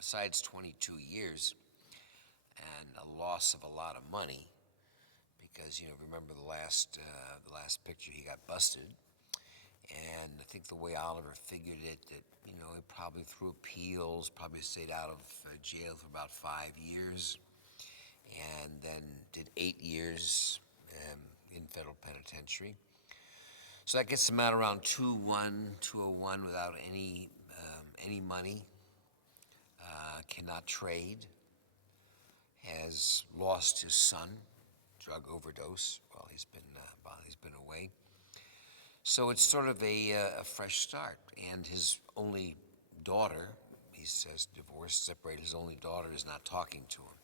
besides 22 years and a loss of a lot of money, because remember the last picture he got busted, and I think the way Oliver figured it, that he probably through appeals, probably stayed out of jail for about 5 years, and then did 8 years in federal penitentiary. So that gets him out around 201 without any money. Cannot trade. Has lost his son, drug overdose while he's been away. So it's sort of a fresh start. And his only daughter, he says, divorced, separated. His only daughter is not talking to him.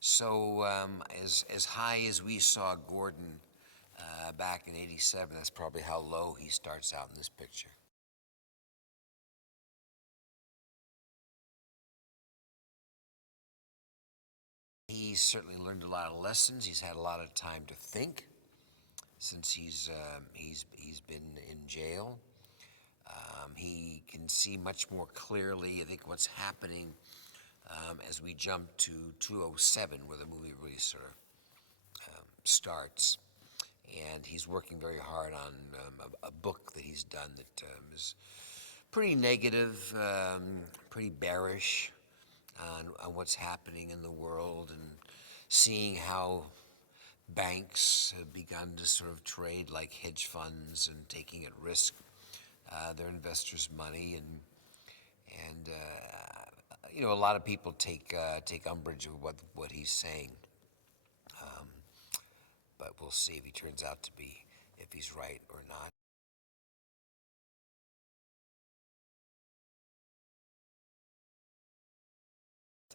So as high as we saw Gordon back in '87, that's probably how low he starts out in this picture. He's certainly learned a lot of lessons. He's had a lot of time to think since he's been in jail. He can see much more clearly, I think, what's happening as we jump to 207, where the movie really sort of starts. And he's working very hard on a book that he's done that is pretty negative, pretty bearish on what's happening in the world, and seeing how banks have begun to sort of trade like hedge funds and taking at risk their investors' money, and a lot of people take umbrage with what he's saying, but we'll see if he turns out to be, if he's right or not.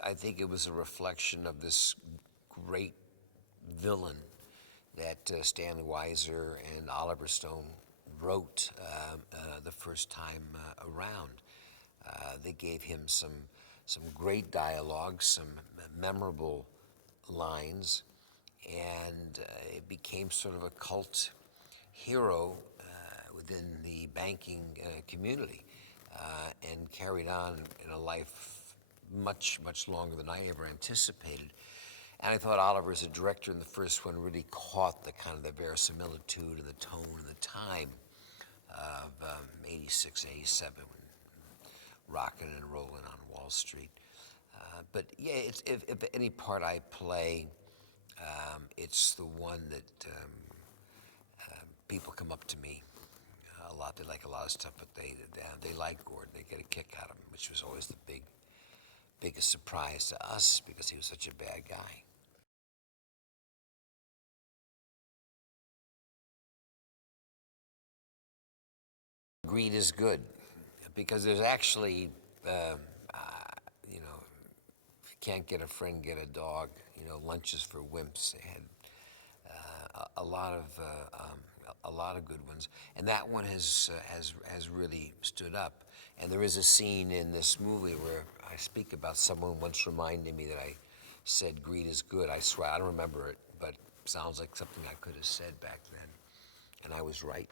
I think it was a reflection of this great villain that Stanley Weiser and Oliver Stone wrote the first time around. They gave him some great dialogue, some memorable lines, and it became sort of a cult hero within the banking community, and carried on in a life much, much longer than I ever anticipated. And I thought Oliver, as a director in the first one, really caught the kind of the verisimilitude and the tone and the time of '86, '87, when rocking and rolling on Wall Street. But yeah, if any part I play, it's the one that people come up to me a lot. They like a lot of stuff, but they like Gordon. They get a kick out of him, which was always the biggest surprise to us, because he was such a bad guy. Greed is good, because there's actually, you know, if you can't get a friend, get a dog. Lunches for wimps. They had a lot of good ones, and that one has really stood up. And there is a scene in this movie where I speak about someone once reminding me that I said greed is good. I swear I don't remember it, but it sounds like something I could have said back then, and I was right.